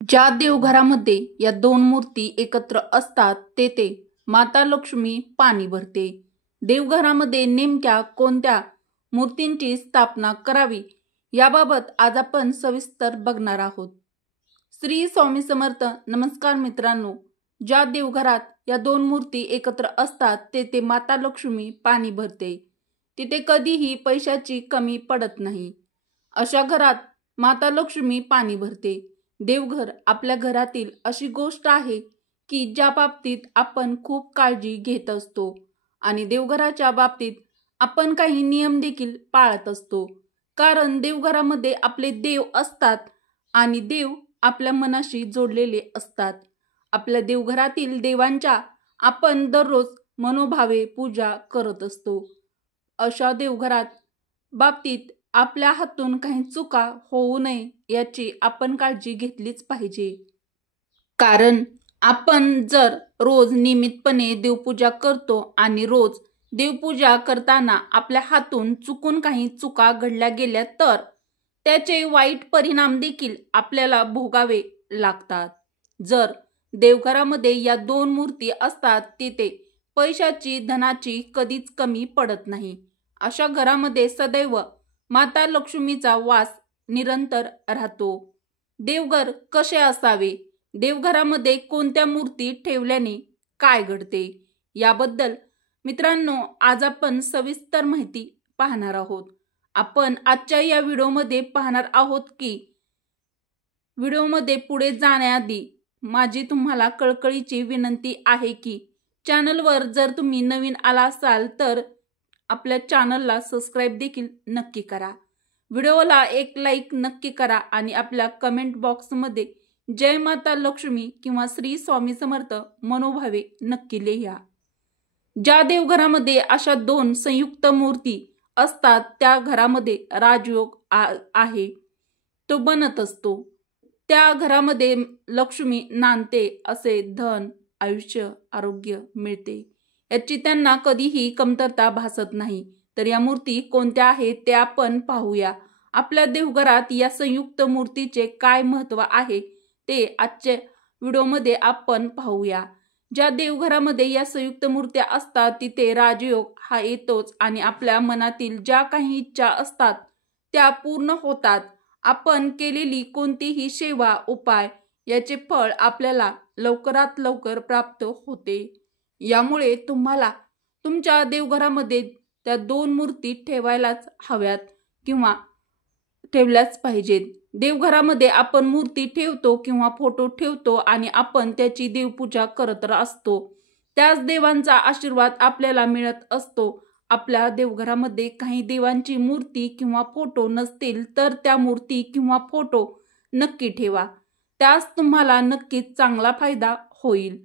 ज्या देवघरामध्ये या दोन मूर्ती एकत्र असतात तेथे माता लक्ष्मी पाणी भरते। देवघरामध्ये नेमक्या कोणत्या मूर्तींची स्थापना करावी याबाबत आज आपण सविस्तर बघणार आहोत। श्री स्वामी समर्थ। नमस्कार मित्रांनो, ज्या देवघरात या दोन मूर्ती एकत्र असतात तेथे माता लक्ष्मी पाणी भरते। तिथे कधीही पैशाची कमी पडत नाही। अशा घरात माता लक्ष्मी पाणी भरते। देवघर आपल्या घरातील अशी गोष्ट आहे की ज्या बाबतीत आपण खूप काळजी घेत असतो आणि देवघराच्या बाबतीत आपण काही नियम देखील पाळत असतो, कारण देवघरामध्ये आपले देव असतात आणि देव आपल्या मनाशी जोडलेले असतात। आपल्या देवघरातील देवांच्या आपण दररोज मनोभावे पूजा करत असतो। अशा देवघरात बाबतीत आपल्या हातून काही चुका होऊ नये याची आपण काळजी घेतलीच पाहिजे। कारण आपण जर रोज नियमितपणे देवपूजा करतो आणि रोज देवपूजा करताना आपल्या हातून चुकून काही चुका घडल्या गेल्या तर त्याचे वाईट परिणाम देखील आपल्याला भोगावे लागतात। जर देवघरामध्ये या दोन मूर्ती असतात तिथे पैशाची धनाची कधीच कमी पडत नाही। अशा घरामध्ये सदैव माता लक्ष्मीचा वास निरंतर राहतो। देवघर कसे असावे, देवघरामध्ये कोणत्या मूर्ती ठेवल्याने काय घडते याबद्दल मित्रांनो आज आपण सविस्तर माहिती पाहणार आहोत। आपण आजच्या या व्हिडिओमध्ये पाहणार आहोत की व्हिडिओमध्ये पुढे जाण्याआधी माझी तुम्हाला कळकळीची विनंती आहे की चॅनलवर जर तुम्ही नवीन आला असाल तर आपल्या चॅनलला सबस्क्राइब देखील नक्की करा। व्हिडिओला एक लाईक नक्की करा आणि आपल्या कमेंट बॉक्समध्ये जय माता लक्ष्मी किंवा श्री स्वामी समर्थ मनोभावे नक्की लिहा। ज्या देवघरामध्ये अशा दोन संयुक्त मूर्ती असतात त्या घरामध्ये राजयोग आहे तो बनत असतो। त्या घरामध्ये लक्ष्मी नांदते, असे धन, आयुष्य, आरोग्य मिळते, याची त्यांना कधीही कमतरता भासत नाही। तर या मूर्ती कोणत्या आहेत ते आपण पाहूया। आपल्या देवघरात या संयुक्त मूर्तीचे काय महत्त्व आहे ते आजच्या व्हिडिओमध्ये आपण पाहूया। ज्या देवघरामध्ये या संयुक्त मूर्त्या असतात तिथे राजयोग हा येतोच आणि आपल्या मनातील ज्या काही इच्छा असतात त्या पूर्ण होतात। आपण केलेली कोणतीही सेवा उपाय याचे फळ आपल्याला लवकरात लवकर प्राप्त होते। यामुळे तुम्हाला तुमच्या देवघरामध्ये त्या दोन मूर्ती ठेवायलाच हव्यात किंवा ठेवल्याच पाहिजेत। देवघरामध्ये आपण मूर्ती ठेवतो किंवा फोटो ठेवतो आणि आपण त्याची देवपूजा करत असतो, त्याच देवांचा आशीर्वाद आपल्याला मिळत असतो। आपल्या देवघरामध्ये काही देवांची मूर्ती किंवा फोटो नसतील तर त्या मूर्ती किंवा फोटो नक्की ठेवा, त्यास तुम्हाला नक्कीच चांगला फायदा होईल।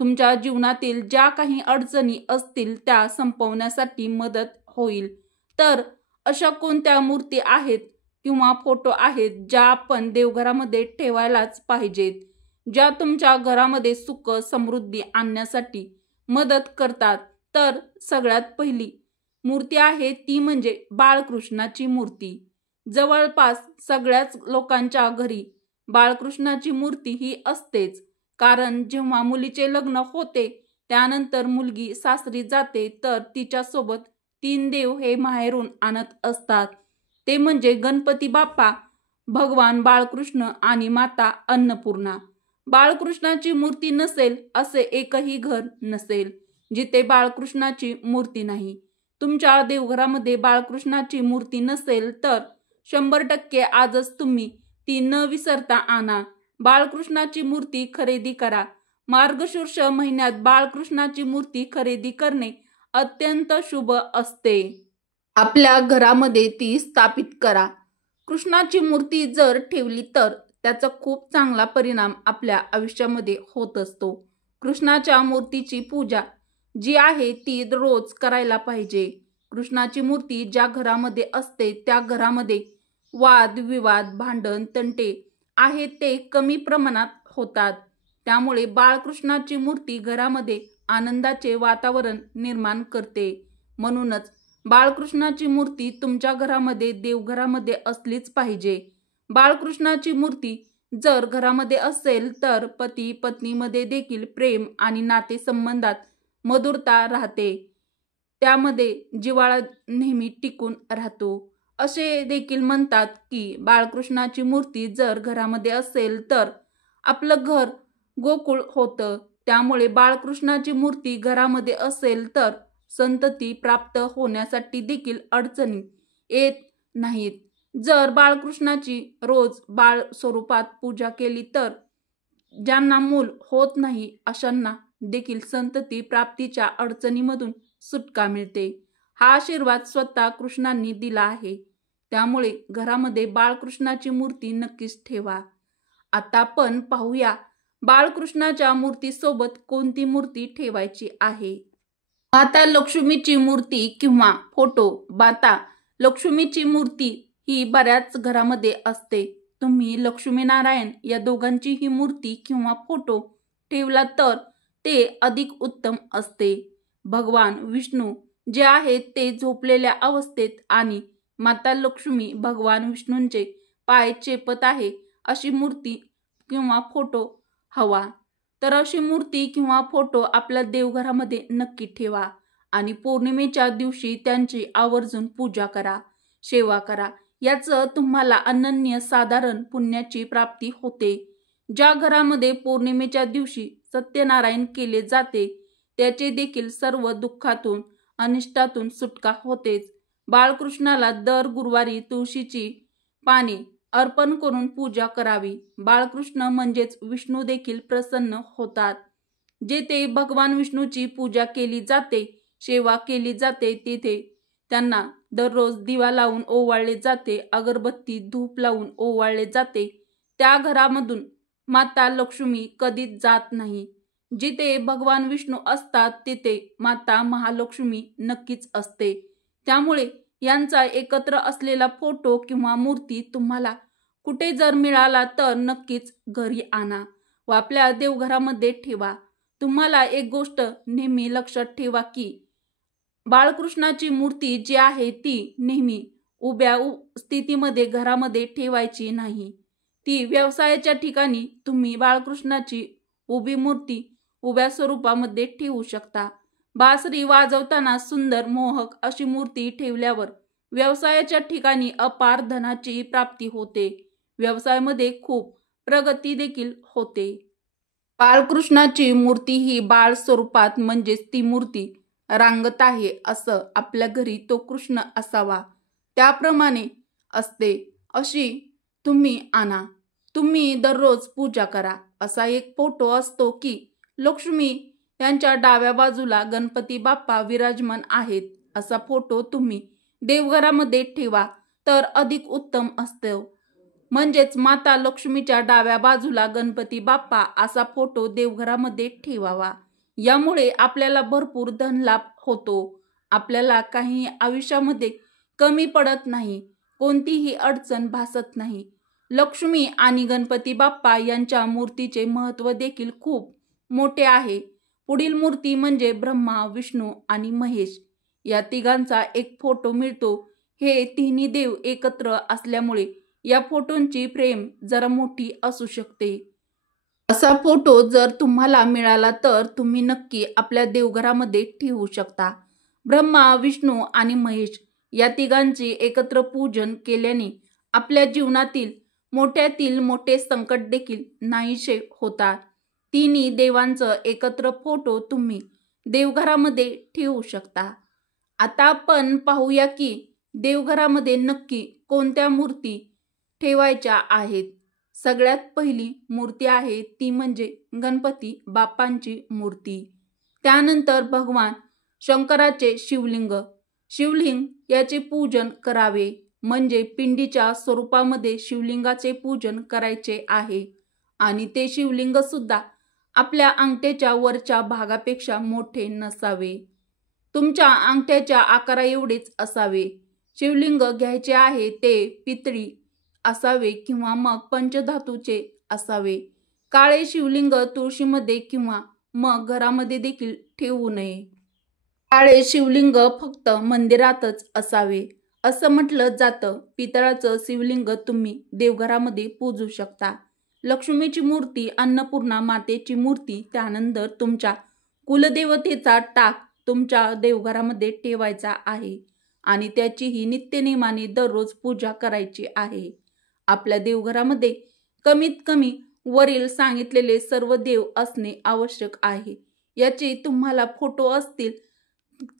तुमच्या जीवनातील ज्या काही अडचणी असतील त्या संपवण्यासाठी मदत होईल। तर अशा कोणत्या मूर्ती आहेत किंवा फोटो आहेत ज्या आपण देवघरामध्ये ठेवायलाच पाहिजेत, ज्या तुमच्या घरामध्ये सुख समृद्धी आणण्यासाठी मदत करतात। तर सगळ्यात पहिली मूर्ती आहे ती म्हणजे बाळकृष्णाची मूर्ती। जवळपास सगळ्याच लोकांच्या घरी बाळकृष्णाची मूर्ती ही असतेच, कारण जेव्हा मुलीचे लग्न होते त्यानंतर मुलगी सासरी जाते तर तिच्या सोबत तीन देव हे माहेरून आणत असतात, ते म्हणजे गणपती बाप्पा, भगवान बाळकृष्ण आणि माता अन्नपूर्णा। बाळकृष्णाची मूर्ती नसेल असे एकही घर नसेल जिथे बाळकृष्णाची मूर्ती नाही। तुमच्या देवघरामध्ये बाळकृष्णाची मूर्ती नसेल तर 100% आजच तुम्ही ती न विसरता आणा। बाळकृष्णाची मूर्ती खरेदी करा। मार्गशीर्ष महिन्यात बाळकृष्णाची मूर्ती खरेदी करणे अत्यंत शुभ असते। आपल्या घरामध्ये ती स्थापित करा। कृष्णाची मूर्ती जर ठेवली तर त्याचा खूप चांगला परिणाम आपल्या आयुष्यामध्ये होत असतो। कृष्णाच्या मूर्तीची पूजा जी आहे ती रोज करायला पाहिजे। कृष्णाची मूर्ती ज्या घरामध्ये असते त्या घरामध्ये वाद विवाद, भांडण, तंटे आहेत ते कमी प्रमाणात होतात। त्यामुळे बाळकृष्णाची मूर्ती घरामध्ये आनंदाचे वातावरण निर्माण करते। म्हणूनच बाळकृष्णाची मूर्ती तुमच्या घरामध्ये देवघरामध्ये असलीच पाहिजे। बाळकृष्णाची मूर्ती जर घरामध्ये असेल तर पती पत्नीमध्ये देखील प्रेम आणि नातेसंबंधात मधुरता राहते, त्यामध्ये जिव्हाळा नेहमी टिकून राहतो. असे देखील म्हणतात की बाळकृष्णाची मूर्ती जर घरामध्ये असेल तर आपलं घर गोकुळ होतं. त्यामुळे बाळकृष्णाची मूर्ती घरामध्ये असेल तर संतती प्राप्त होण्यासाठी देखील अडचणी येत नाहीत. जर बाळकृष्णाची रोज बाळ स्वरूपात पूजा केली तर ज्यांना मूल होत नाही अशांना देखील संतती प्राप्तीच्या अडचणीमधून सुटका मिळते. हा आशीर्वाद स्वतः कृष्णांनी दिला आहे. त्यामुळे घरामध्ये बाळकृष्णाची मूर्ती नक्कीच ठेवा. आता आपण पाहूया बाळकृष्णाच्या मूर्तीसोबत कोणती मूर्ती ठेवायची आहे. माता लक्ष्मीची मूर्ती किंवा फोटो. माता लक्ष्मीची मूर्ती ही बऱ्याच घरामध्ये असते. तुम्ही लक्ष्मीनारायण या दोघांचीही मूर्ती किंवा फोटो ठेवला तर ते अधिक उत्तम असते. भगवान विष्णू जे आहेत ते झोपलेल्या अवस्थेत आणि माता लक्ष्मी भगवान विष्णूंचे पाय चेपत आहे अशी मूर्ती किंवा फोटो हवा. तर अशी मूर्ती किंवा फोटो आपल्या देवघरामध्ये नक्की ठेवा आणि पौर्णिमेच्या दिवशी त्यांची आवर्जून पूजा करा, सेवा करा. याचं तुम्हाला अनन्यसाधारण पुण्याची प्राप्ती होते. ज्या घरामध्ये पौर्णिमेच्या दिवशी सत्यनारायण केले जाते त्याचे देखील सर्व दुःखातून अनिष्टातून सुटका होतेच. बाळकृष्णाला दर गुरुवारी तुळशीची पाने अर्पण करून पूजा करावी. बाळकृष्ण म्हणजेच विष्णू देखील प्रसन्न होतात. जेथे भगवान विष्णूची पूजा केली जाते, सेवा केली जाते तिथे त्यांना दररोज दिवा लावून ओवाळले जाते, अगरबत्ती धूप लावून ओवाळले जाते. त्या घरामधून माता लक्ष्मी कधीच जात नाही. जिथे भगवान विष्णू असतात तिथे माता महालक्ष्मी नक्कीच असते. त्यामुळे यांचा एकत्र असलेला फोटो किंवा मूर्ती तुम्हाला कुठे जर मिळाला तर नक्कीच घरी आणा व आपल्या देवघरामध्ये ठेवा. तुम्हाला एक गोष्ट नेहमी लक्षात ठेवा की बाळकृष्णाची मूर्ती जी आहे ती नेहमी उभ्या स्थितीमध्ये घरामध्ये ठेवायची नाही. ती व्यवसायाच्या ठिकाणी तुम्ही बाळकृष्णाची उभी मूर्ती उभ्या स्वरूपामध्ये ठेवू शकता. बासरी वाजवताना सुंदर मोहक अशी मूर्ती ठेवल्यावर व्यवसायाच्या ठिकाणी अपार धनाची प्राप्ती होते. व्यवसायामध्ये खूप प्रगती देखील होते. बाळकृष्णाची मूर्ती ही बाळ स्वरूपात म्हणजेच ती मूर्ती रांगत आहे असं आपल्या घरी तो कृष्ण असावा त्याप्रमाणे असते अशी तुम्ही आणा. तुम्ही दररोज पूजा करा. असा एक फोटो असतो की लक्ष्मी यांच्या डाव्या बाजूला गणपती बाप्पा विराजमान आहेत असा फोटो तुम्ही देवघरामध्ये ठेवा तर अधिक उत्तम असतं. म्हणजेच माता लक्ष्मीच्या डाव्या बाजूला गणपती बाप्पा असा फोटो देवघरामध्ये ठेवावा. यामुळे आपल्याला भरपूर धनलाभ होतो. आपल्याला काही आयुष्यामध्ये कमी पडत नाही, कोणतीही अडचण भासत नाही. लक्ष्मी आणि गणपती बाप्पा यांच्या मूर्तीचे महत्त्व देखील खूप मोठे आहे. पुढील मूर्ती म्हणजे ब्रह्मा, विष्णू आणि महेश या तिघांचा एक फोटो मिळतो. हे तिन्ही देव एकत्र असल्यामुळे या फोटोंची फ्रेम जरा मोठी असू शकते. असा फोटो जर तुम्हाला मिळाला तर तुम्ही नक्की आपल्या देवघरामध्ये ठेवू शकता. ब्रह्मा, विष्णू आणि महेश या तिघांचे एकत्र पूजन केल्याने आपल्या जीवनातील मोठ्यातील मोठे संकट देखील नाहीसे होतात. तिन्ही देवांचं एकत्र फोटो तुम्ही देवघरामध्ये ठेवू शकता. आता आपण पाहूया की देवघरामध्ये नक्की कोणत्या मूर्ती ठेवायच्या आहेत. सगळ्यात पहिली मूर्ती आहे ती म्हणजे गणपती बाप्पांची मूर्ती. त्यानंतर भगवान शंकराचे शिवलिंग याचे पूजन करावे. म्हणजे पिंडीच्या स्वरूपामध्ये शिवलिंगाचे पूजन करायचे आहे आणि ते शिवलिंग सुद्धा आपल्या अंगठ्याच्या वरच्या भागापेक्षा मोठे नसावे. तुमच्या अंगठ्याच्या आकारा एवढेच असावे. शिवलिंग घ्यायचे आहे ते पितळी असावे किंवा मग पंचधातूचे असावे. काळे शिवलिंग तुळशीमध्ये किंवा मग घरामध्ये देखील ठेवू नये. काळे शिवलिंग फक्त मंदिरातच असावे असं म्हटलं जातं. पितळाचं शिवलिंग तुम्ही देवघरामध्ये पूजू शकता. लक्ष्मीची मूर्ती, अन्नपूर्णा मातेची मूर्ती, त्यानंतर तुमच्या कुलदेवतेचा टाक तुमच्या देवघरामध्ये ठेवायचा आहे आणि त्याचीही नित्यनेमाने दररोज पूजा करायची आहे. आपल्या देवघरामध्ये कमीत कमी वरील सांगितलेले सर्व देव असणे आवश्यक आहे. याचे तुम्हाला फोटो असतील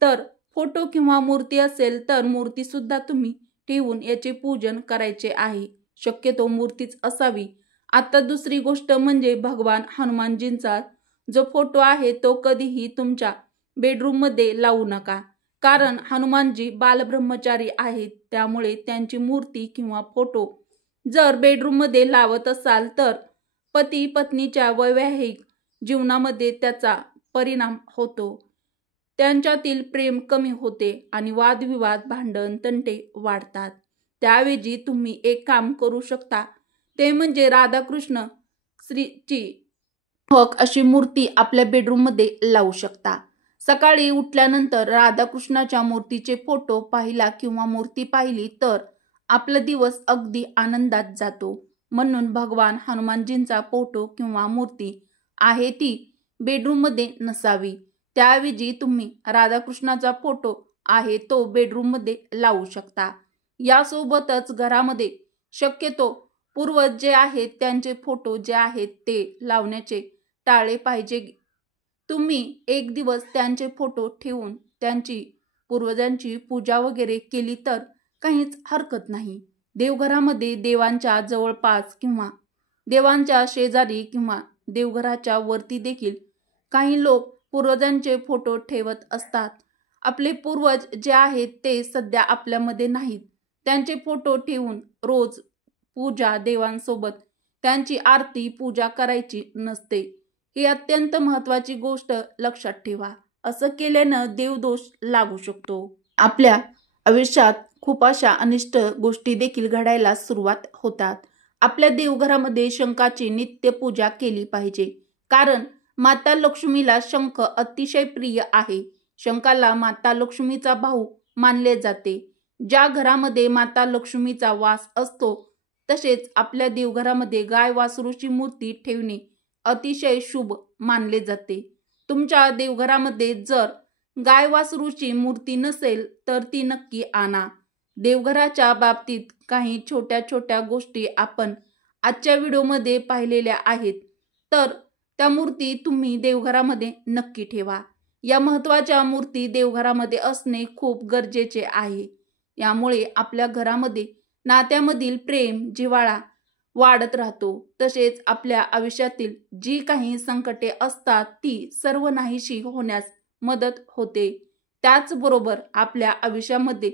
तर फोटो किंवा मूर्ती असेल तर मूर्ती सुद्धा तुम्ही ठेवून याचे पूजन करायचे आहे. शक्यतो मूर्तीच असावी. आता दुसरी गोष्ट म्हणजे भगवान हनुमानजींचा जो फोटो आहे तो कधीही तुमच्या बेडरूममध्ये लावू नका. कारण हनुमानजी बालब्रह्मचारी आहेत, त्यामुळे त्यांची मूर्ती किंवा फोटो जर बेडरूममध्ये लावत असाल तर पती पत्नीच्या वैवाहिक जीवनामध्ये त्याचा परिणाम होतो. त्यांच्यातील प्रेम कमी होते आणि वादविवाद, भांडण, तंटे वाढतात. त्याऐवजी तुम्ही एक काम करू शकता, ते म्हणजे राधाकृष्ण श्रीची हक अशी मूर्ती आपल्या बेडरूममध्ये लावू शकता. सकाळी उठल्यानंतर राधाकृष्णाच्या मूर्तीचे फोटो पाहिला किंवा मूर्ती पाहिली तर आपला दिवस अगदी आनंदात जातो. म्हणून भगवान हनुमानजींचा फोटो किंवा मूर्ती आहे ती बेडरूममध्ये नसावी. त्याऐवजी तुम्ही राधाकृष्णाचा फोटो आहे तो बेडरूममध्ये लावू शकता. यासोबतच घरामध्ये शक्यतो पूर्वज जे आहेत त्यांचे फोटो जे आहेत ते लावण्याचे टाळले पाहिजे. तुम्ही एक दिवस त्यांचे फोटो ठेवून त्यांची पूर्वजांची पूजा वगैरे केली तर काहीच हरकत नाही. देवघरामध्ये देवांच्या जवळपास किंवा देवांच्या शेजारी किंवा देवघराच्या वरती देखील काही लोक पूर्वजांचे फोटो ठेवत असतात. आपले पूर्वज जे आहेत ते सध्या आपल्यामध्ये नाहीत, त्यांचे फोटो ठेवून रोज पूजा देवांसोबत त्यांची आरती पूजा करायची नसते. ही अत्यंत महत्त्वाची गोष्ट लक्षात ठेवा. असं केल्यानं देवदोष लागू शकतो. आपल्या आयुष्यात खूप अशा अनिष्ट गोष्टी देखील घडायला सुरुवात होतात. आपल्या देवघरामध्ये शंखाची नित्य पूजा केली पाहिजे. कारण माता लक्ष्मीला शंख अतिशय प्रिय आहे. शंखाला माता लक्ष्मीचा भाऊ मानले जाते. ज्या घरामध्ये माता लक्ष्मीचा वास असतो तसेच आपल्या देवघरामध्ये गाय वासरूची मूर्ती ठेवणे अतिशय शुभ मानले जाते. तुमच्या देवघरामध्ये जर गाय वासरूची मूर्ती नसेल तर ती नक्की आणा. देवघराच्या बाबतीत काही छोट्या छोट्या गोष्टी आपण आजच्या व्हिडिओमध्ये पाहिलेल्या आहेत, तर त्या मूर्ती तुम्ही देवघरामध्ये नक्की ठेवा. या महत्त्वाच्या मूर्ती देवघरामध्ये असणे खूप गरजेचे आहे. यामुळे आपल्या घरामध्ये नात्यामधील प्रेम, जिव्हाळा वाढत राहतो. तसेच आपल्या आयुष्यातील जी काही संकटे असतात ती सर्व नाहीशी होण्यास मदत होते. त्याचबरोबर आपल्या आयुष्यामध्ये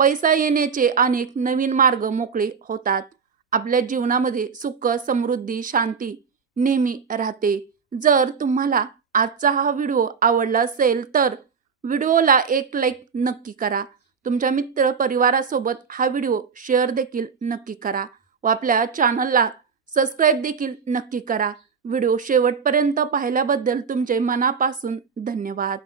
पैसा येण्याचे अनेक नवीन मार्ग मोकळे होतात. आपल्या जीवनामध्ये सुख, समृद्धी, शांती नेहमी राहते. जर तुम्हाला आजचा हा व्हिडिओ आवडला असेल तर व्हिडिओला एक लाईक नक्की करा. तुमच्या मित्र परिवारासोबत हा व्हिडिओ शेअर देखील नक्की करा व आपल्या चॅनलला सबस्क्राईब देखील नक्की करा. व्हिडिओ शेवटपर्यंत पाहिल्याबद्दल तुमचे मनापासून धन्यवाद.